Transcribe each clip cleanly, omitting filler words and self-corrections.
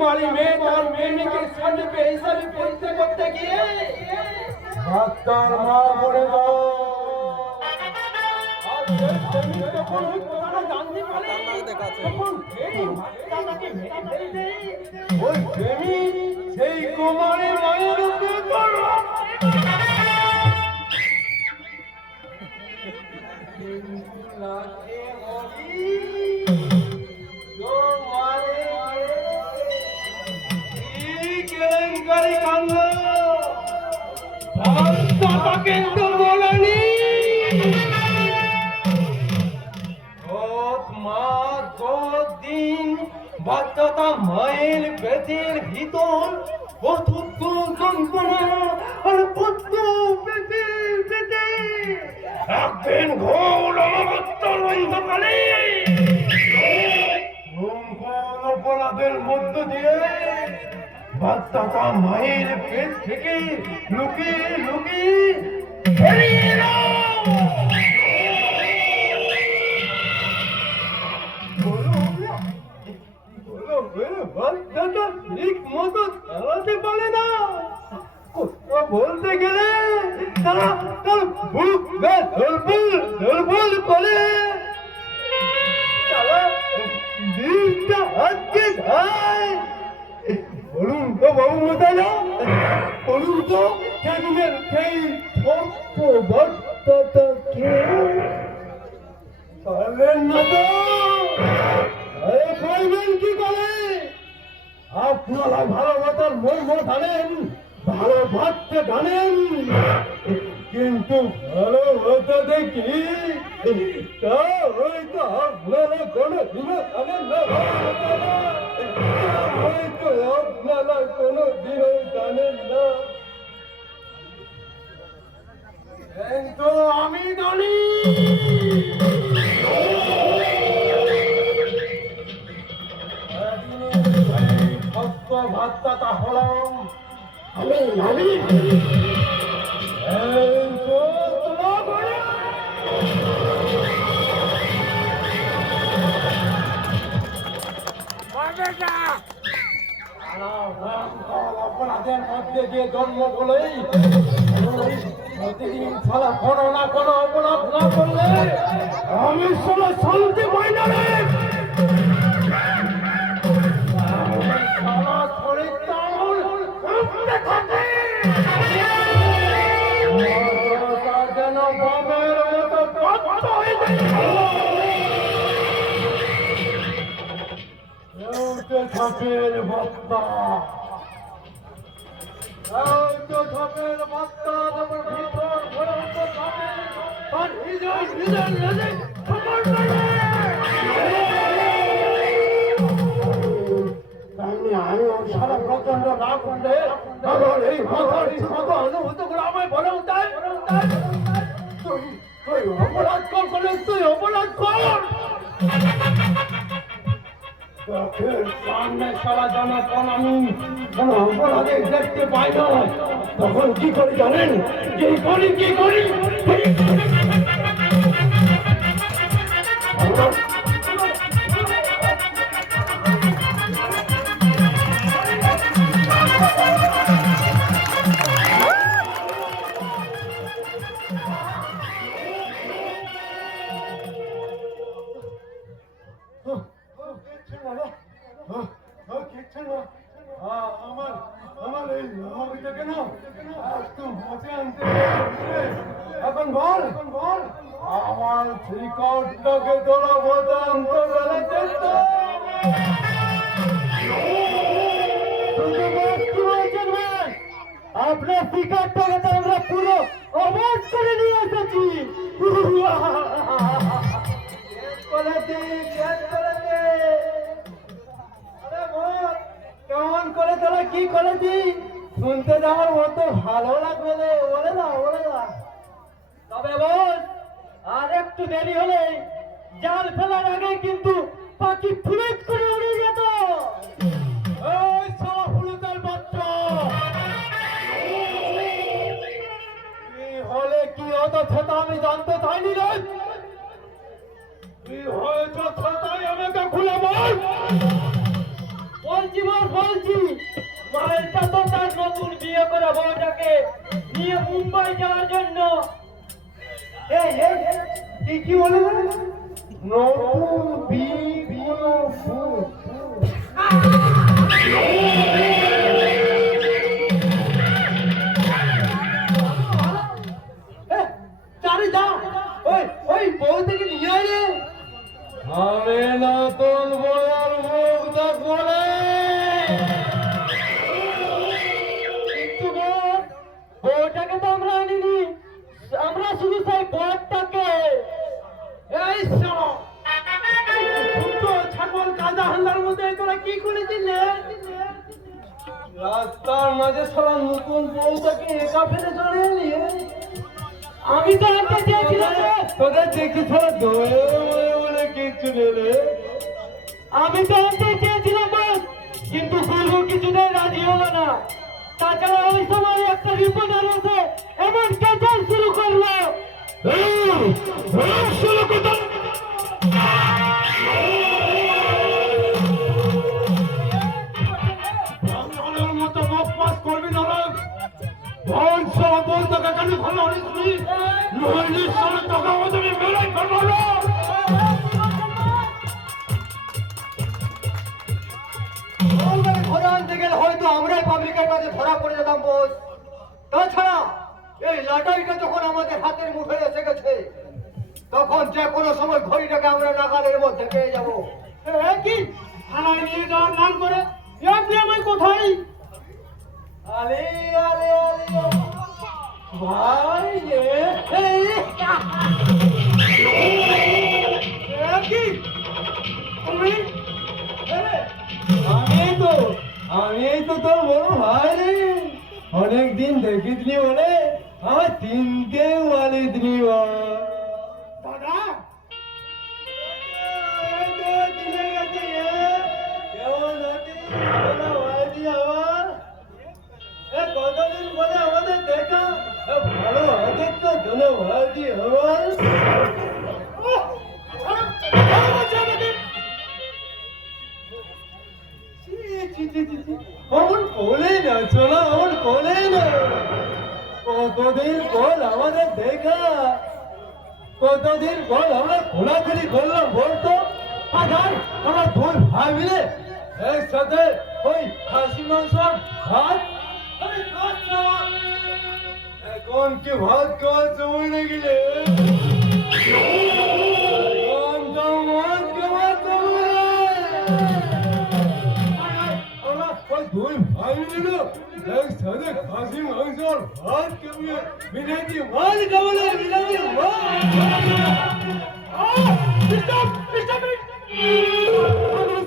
কুমারী মেয়ে তার প্রেমিকের সাথে বেহিসাবি পরীক্ষা করতে গিয়ে ডাক্তার মা পড়ে দাও। যখন ওই কথাটা জানতে পারে তখন ওই প্রেমিক সেই কুমারী মায়ের উপরে পড়ল। কিন্তু বলেনি দিন বাচ্চাটা মায়ের পেটের ভিতর অসুস্থ যন্ত্রণা আর পুত্র পেটে পেটে একদিন ঘোর অমাবস্যার অন্ধকারে অপরাধের মধ্য দিয়ে বাচ্চাটা মায়ের পেট থেকে লুকিয়ে লুকিয়ে বেরিয়ে এলো। বাচ্চাটা ঠিক মতো চালাতে পারে না, বলতে গেলে তারা তার বুক দুর্বল করে তারা দিনটা আজকে যায়। বলুন তো বাবু মশাইরা, বলুন তো কেমনের সেই ছোট্ট বাচ্চাটাকে পারলেন না তো? পারবেন কি করে? আপনারা ভালোবাসার মর্ম জানেন, ভালোবাসতে জানেন, কিন্তু ভালোবাসা দেখি তা হয়তো আপনারা কোনো দিনও জানেন না, হয়তো আপনারা কোনো দিনও জানেন না, কিন্তু আমি জানি। ভাতটা হলাম আমি জানি। অপরাধের মধ্যে দিয়ে জন্ম বলেই প্রতিদিন সারা কোনো না কোনো অপরাধ না করলে আমি সারা শান্তি পাই না রে। ঝপের বস্তা ঝপের বস্তা তোমার ভিতর আমি সারা প্রচন্ড না করলে এই মাথার অনুভূত করে আমায় বলে তুই অপরাধ কর, তুই অপরাধ কর। সামনে সারা জানার পর আমি কোনো অপরাধে দেখতে পাই না, তখন কি করি জানেন? কি করি এখন বল আমার শ্রীকণ্ঠকে তোরা বদাম আপনার শ্রীকণ্ঠকে তো আমরা পুরো অবাক করে নিয়ে এসেছি। কেমন করে তোরা কি করেছি শুনতে যাওয়ার মতো ভালো লাগবে, বলে না। তবে বল আর একটু দেরি হলে জাল ফেলার আগে কিন্তু পাখি ফুলেট করে উড়ে যেত। ওই সারা ফুলুতার বাচ্চা কি হলে কি হতো সেটা আমি জানতে চাইনি রে। কি হয়েছে সেটাই আমাকে খুলে বল। বলছি শুনেছি মালটা তো তার নতুন বিয়ে করা বউটাকে নিয়ে মুম্বাই যাওয়ার জন্য। এই এই কি বলে নতুন বিয়ে চারি যা ওই ওই বউ থেকে নিয়ে আয় রে। আমি নতুন বউর মুখ দেখবো রে। কিন্তু বউটাকে তো আমরা আনিনি, আমরা শুধু সেই বরটাকে। এই শোনো, ছাগল কাদা হাল্লার মধ্যে তোরা কি করেছিলে? রাস্তার মাঝে সারা নতুন বউটাকে একা ফেলে চলে এলি। আমি তো আনতে চেয়েছিলাম তোদের দেখি ছাড়া দৌড়ে বলে কিছু নেই। আমি তো আনতে চেয়েছিলাম বস, কিন্তু গুরু কিছুতেই রাজি হলো না। তাছাড়া ওই সময় একটা রিপোর্টার এসে এমন কেচাল শুরু করলো। মতো বকবাস করবি না ভন সব বলতে কেন ভালো হইনি নইলে সব টাকা ওদের মেলাই করবো। ধরে আনতে গেলে হয়তো আমরাই পাবলিকের কাছে ধরা পড়ে যেতাম বোস। তাছাড়া এই লাটাইটা যখন আমাদের হাতের মুঠে এসে গেছে তখন যে কোনো সময় ঘড়িটাকে আমরা নাগালের মধ্যে পেয়ে যাবো। কি থানায় নিয়ে যাওয়ার নাম করে আমি কোথায়? আরে আরে আরে ভাই আমি তো তোর বড় ভাই রে। অনেকদিন দেখিসনি বলে আমার তিনটে ওয়ালিদনি দাদা কতদিন বলে আমাদের দেখা ভালো হাতের তো ধন্যবাদ আমার অমন কোলে না চলো অমন কোলে না। কতদিন পর আমাদের দেখা, কতদিন পর আমরা খোলাখুলি করলাম বলতো। আধার আমরা দুই ভাই মিলে একসাথে ওই খাসি মাংস ভাত এখন কি ভাত খাওয়ার সময় না গেলে দুই ভাই মিলে একসাথে খাসি মাংস ভাত খাবো বিনাকি মাল খাবো না বিনাকি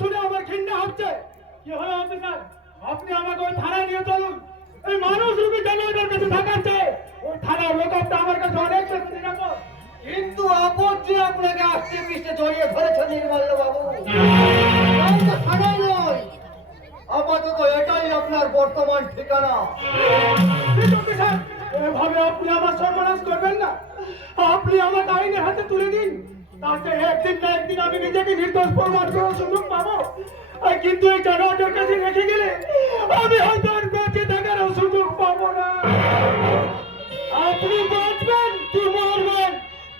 শুনে আমার ঘৃণা হচ্ছে। কি হলো অফিসার, আপনি আমাকে ওই থানায় নিয়ে চলুন। এই মানুষ রূপী জানোয়ারের কাছে থাকাচ্ছে ওই থানার লোকটা আমার কাছে অনেক বেশি নিরাপদ। কিন্তু আপত্তি আপনাকে আস্তে পিষ্টে জড়িয়ে ধরেছে নির্মল্য বাবু। থানায় নয়, আপাতত এটাই আপনার বর্তমান ঠিকানা। এভাবে আপনি আমার সর্বনাশ করবেন না। আপনি আমাকে আইনের হাতে তুলে দিন, তাতে একদিন না একদিন আমি নিজেকে নির্দোষ প্রমাণ করার সুযোগ পাবো। কিন্তু এই জানোয়ারটার কাছে রেখে গেলে আমি হয়তো আর বেঁচে থাকারও সুযোগ পাবো না। আপনি বাঁচবেন কি মরবেন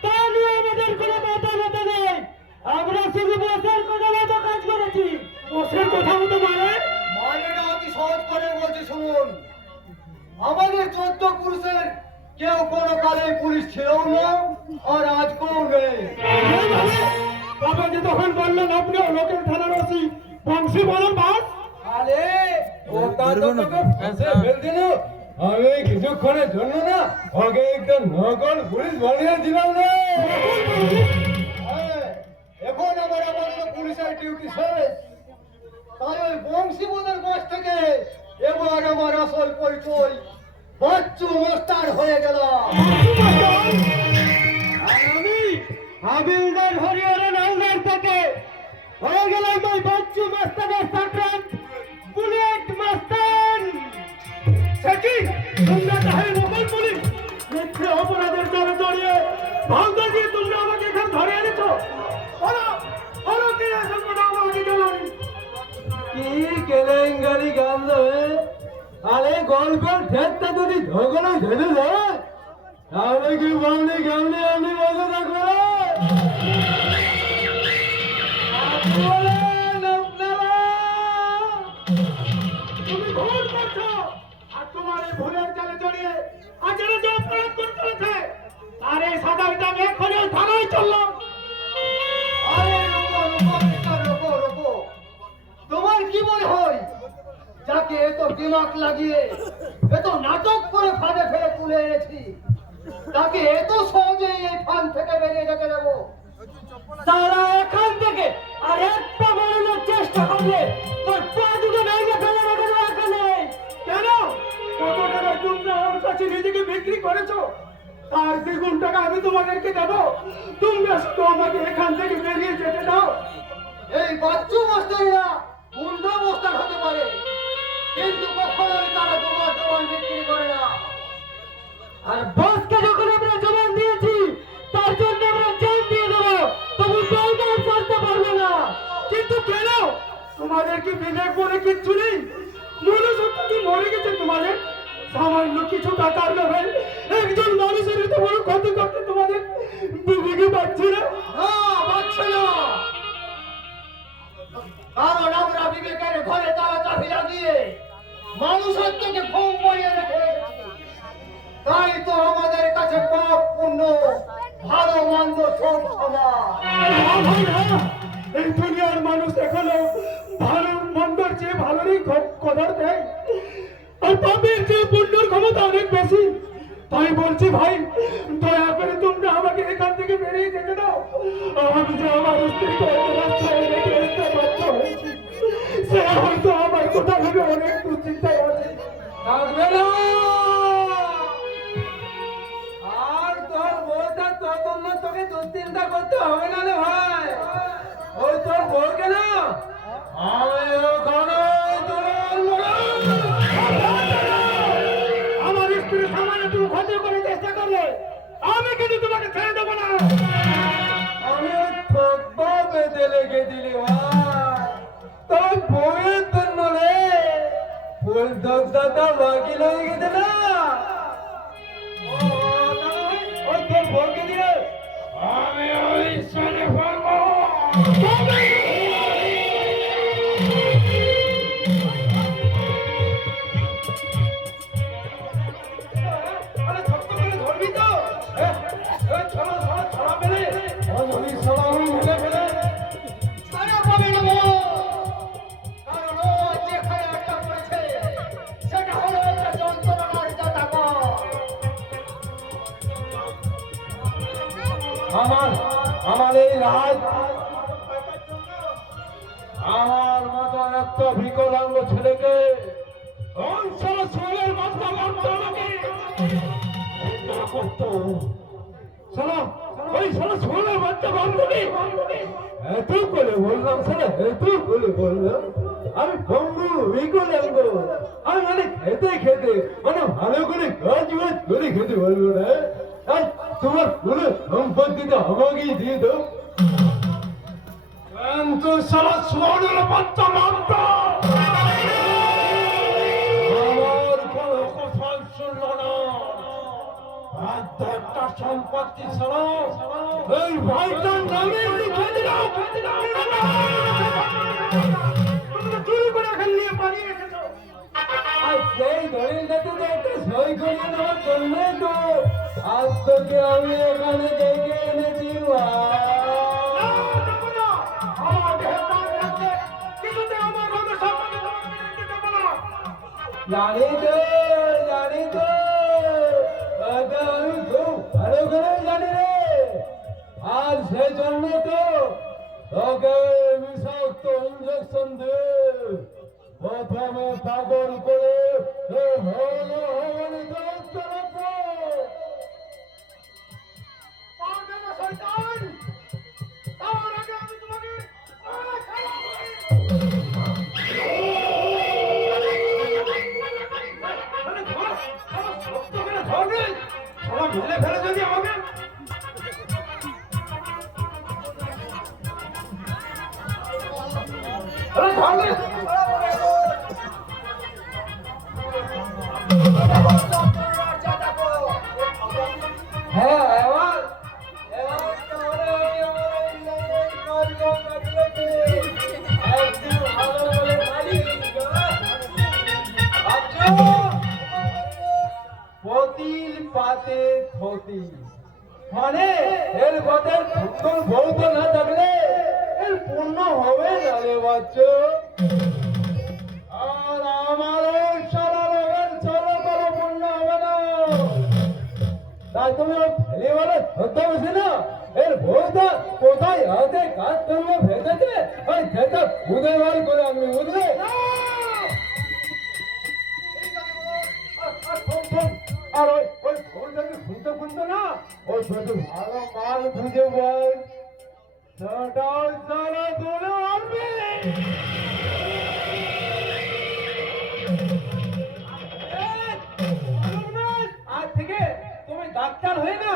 তা নিয়ে আমাদের কোনো মাথা ব্যথা নেই। আমরা শুধু বসের কথা মতো কাজ করেছি। বসের কথা মতো মানেটা অতি সহজ করে বলছি শুনুন। আমাদের 14 পুরুষের কেউ কোনো কালে পুলিশ ছিল না আর আজকেও নেই। বাবা যে তখন বললেন আপনিও লোকের থানার ওসি বংশী বলেন বাস। আরে ওটা তো তোকে ফাঁসে ফেল দিল। আমি কিছুক্ষণের জন্য না ওকে একটা নকল পুলিশ বানিয়ে দিলাম না। এখন আমার আপাতত পুলিশের ডিউটি শেষ, তাই ওই বংশী বোধের বাস থেকে এবার আমার আসল পরিচয় বাচ্চু মাস্টার হয়ে গেল। আমি হাবিলদার হরিয়ানা নালদার থেকে হয়ে গেলাম ওই বাচ্চু মাস্টারের সাকরাত বুলেট মাস্টার। সেটি তোমরা তাহলে নকল পুলিশ মিথ্যে অপরাধের জন্য জড়িয়ে ভাঙতে দিয়ে তোমরা আমাকে এখানে ধরে এনেছো। কি কেলেঙ্কারি যাবে আর এই গোল গোল ঠেকটা যদি ঝগড়া ঝেড়ে যায় তাহলে কি বললি কেমনি আমি বসে থাকবো তুমি ভুল করছো আর তোমার এই ভুলের জালে জড়িয়ে আজকে যে অপরাধ করতে হয়েছে আর এই সাদাটা এক্ষুনি থানায় চললাম। আরে রোকো তোমার কি মনে হয় যাকে এত দিমাগ লাগিয়ে এত নাটক করে ফাঁদে ফেলে তুলে এনেছি তাকে এত সহজেই এই ফান থেকে বেরিয়ে যেতে দেবো? তারা এখান থেকে আর একটা বেরোনোর চেষ্টা করলে তোর পা দুটো ভেঙে ফেলে রেখে দেবো এখানে। কেন কত টাকা তোমরা ওর কাছে নিজেকে বিক্রি করেছো তার 2 গুণ টাকা আমি তোমাদেরকে দেবো। তোমরা শুধু আমাকে এখান থেকে বেরিয়ে যেতে দাও। এই বাচ্চু মাস্টাররা গুন্ডা মাস্টার হতে পারে কিন্তু কখনোই তারা তোমার জবান বিক্রি করে না। আর বসকে যখন আমরা জবান দিয়েছি তার জন্য আমরা জান দিয়ে দেবো, তবু বেইমান করতে পারবে না। কিন্তু কেন তোমাদের কি বিবেক বলে কিচ্ছু নেই? মনুষ্যত্ব কি মরে গেছে তোমাদের? সামান্য কিছু টাকার লোভে একজন মানুষের এত বড় ক্ষতি করতে তোমাদের বিবেকে পাচ্ছে না? পাচ্ছে না, কারণ আমরা বিবেকের ঘরে তালা চাবি লাগিয়ে মানুষত্বকে ঘুম পড়িয়ে রেখে এসেছি। তাই তো আমাদের কাছে পাপ পুণ্য ভালো মন্দ সব সমান। এই দুনিয়ার মানুষ এখনো ভালো মন্দর চেয়ে ভালোরই কদর দেয় আর পাপের চেয়ে পুণ্যের ক্ষমতা অনেক বেশি। তাই বলছি ভাই, দয়া করে তোমরা আমাকে এখান থেকে বেরিয়ে যেতে দাও। আমি যে আমার স্ত্রীকে রাস্তায় রেখে আসতে বাধ্য হয়েছি, সে হয়তো আমার কথা ভেবে অনেক দুশ্চিন্তায় আছে। থাকবে না আর তোর বউটা তখন তোকে দুশ্চিন্তা করতে হবে না রে ভাই। ওই তোর বউকে না আমি ওখানে আমার স্ত্রী সামান্য তুমি ক্ষতি করে চেষ্টা করলে আমি কিন্তু তোমাকে ছেড়ে দেবো না। আমি থকবা বেঁধে লেগে দিলি ভাই, তোর বউয়ের জন্য রে ফুল দগদাটা বাকি লেগে গেছে না। ওই তোর বউকে দিয়ে আমি ওই সারে ফেলবো। আমার এই রাজ আমার মতো একটা বিকলাঙ্গ ছেলেকে এত করে বললাম এত করে বললাম আমি বন্ধু বিকলাঙ্গ, আমি মানে খেতে খেতে মানে ভালো করে কাজ বাজ করে খেতে বলবো না। আর তোমার পুরো সম্পত্তিটা আমাকেই দিয়ে দাও। কিন্তু সারা সোনার বাচ্চা মানতো আমার কোনো কথা শুনল না। একটা সম্পত্তি ছাড়া এই ভাইটার নামে লিখে দিলাম। চুরি করে এখানে নিয়ে পালিয়ে এসেছো আর সেই দলিলটাতে একটা সই করিয়ে দেওয়ার জন্যই তো আজ তোকে আমি এখানে ডেকে এনেছি। জানি তো আমি খুব ভালো করে জানি রে, আর সেই জন্য তো তোকে বিষাক্ত ইঞ্জেকশন দিয়ে প্রথমে পাগল করে মিলে ফেলে যদি আমাকে ক্ষতি। মানে এর পথের সুন্দর বৌদ্ধ না থাকলে এর পূর্ণ হবে না রে বাচ্চা। আর আমারও সারা রোগের চলো কোনো পূর্ণ হবে না। তাই তুমি ওই ফেলে বলে ধরতে বসে না, এর বউটা কোথায় হাতে কাজ করবে ভেজেছে ওই যেটা উদয় বার করে আনবে, বুঝলে? আর ওই ওই বউটাকে খুঁজতে খুঁজতে না ওই শুধু ভালো মাল খুঁজে বল, সেটাও সারা দৌড়ে আনবে। আজ থেকে তুমি ডাক্তার হয়ে না